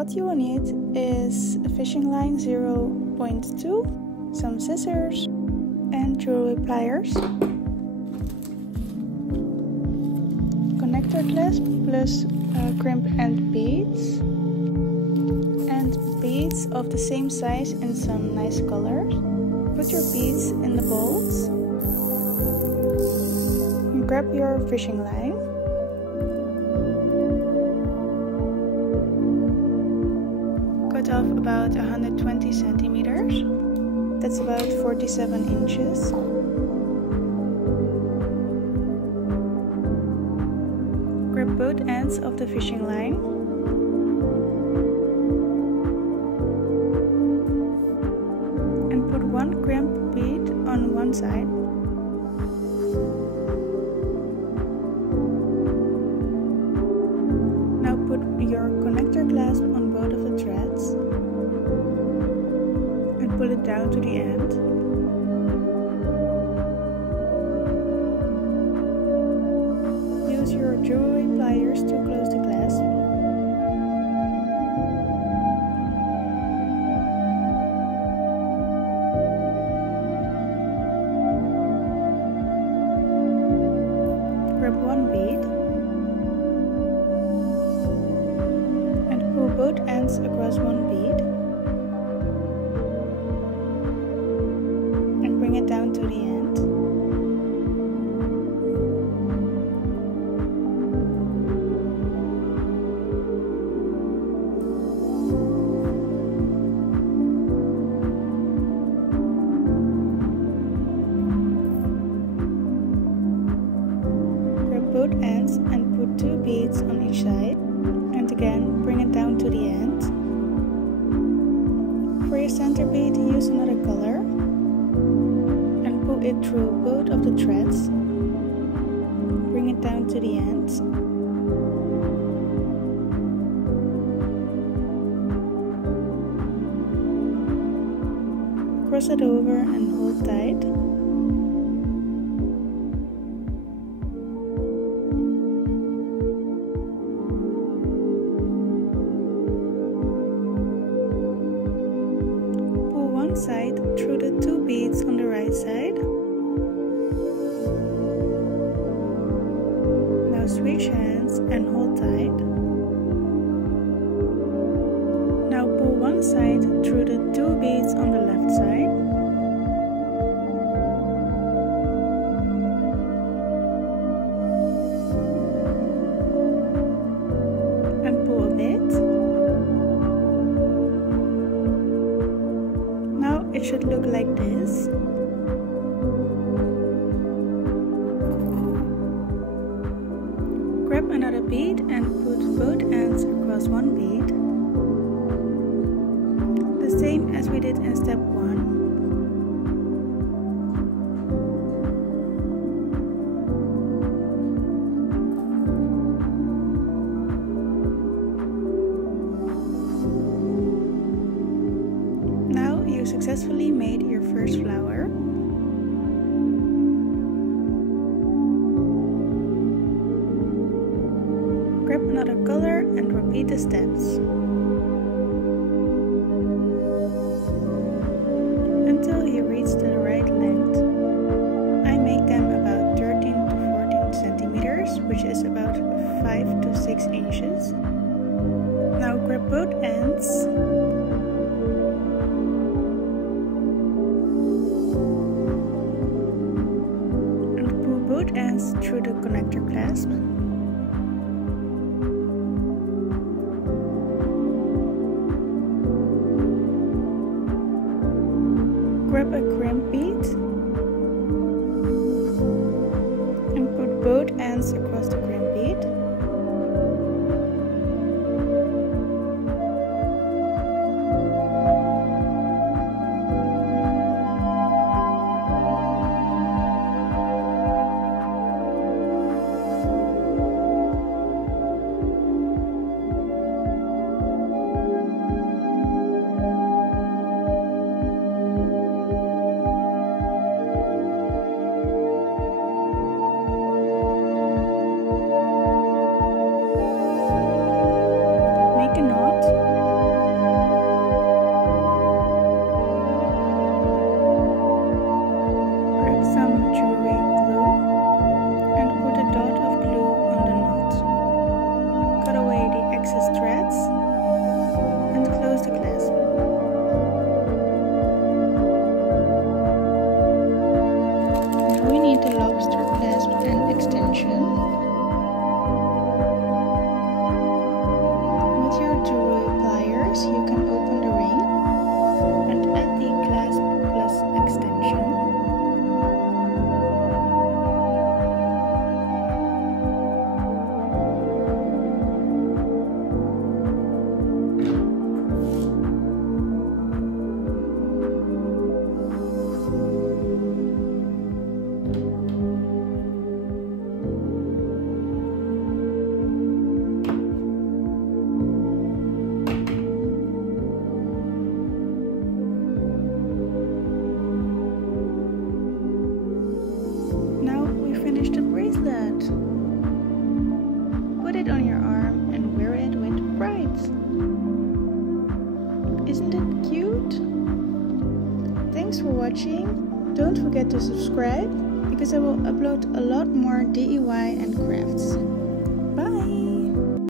What you will need is a fishing line 0.2, some scissors and jewelry pliers, connector clasp plus crimp and beads of the same size in some nice colors. Put your beads in the bowls and grab your fishing line. Cut off about 120 centimeters. That's about 47 inches. Grab both ends of the fishing line. And put one crimp bead on one side. Now put your connector clasp on both of the threads and pull it down to the end. Use your jewelry pliers to close the clasp. Grab one bead and pull both ends across one bead and bring it down to the end. Both ends and put two beads on each side, and again bring it down to the end. For your center bead, use another color and pull it through both of the threads. Bring it down to the end. Cross it over and hold tight. Side through the two beads on the right side. Now switch hands and hold tight. Now pull one side through the two beads on the left side. And pull a bit. It should look like this. Grab another bead and put both ends across one bead. The same as we did in step 1. You successfully made your first flower. Grab another color and repeat the steps until you reach the right length. I make them about 13 to 14 centimeters, which is about 5 to 6 inches. Now grab both ends both ends through the connector clasp. Grab a crimp bead and put both ends across the crimp bead. that? Put it on your arm and wear it with pride. Isn't it cute? Thanks for watching. Don't forget to subscribe because I will upload a lot more DIY and crafts. Bye!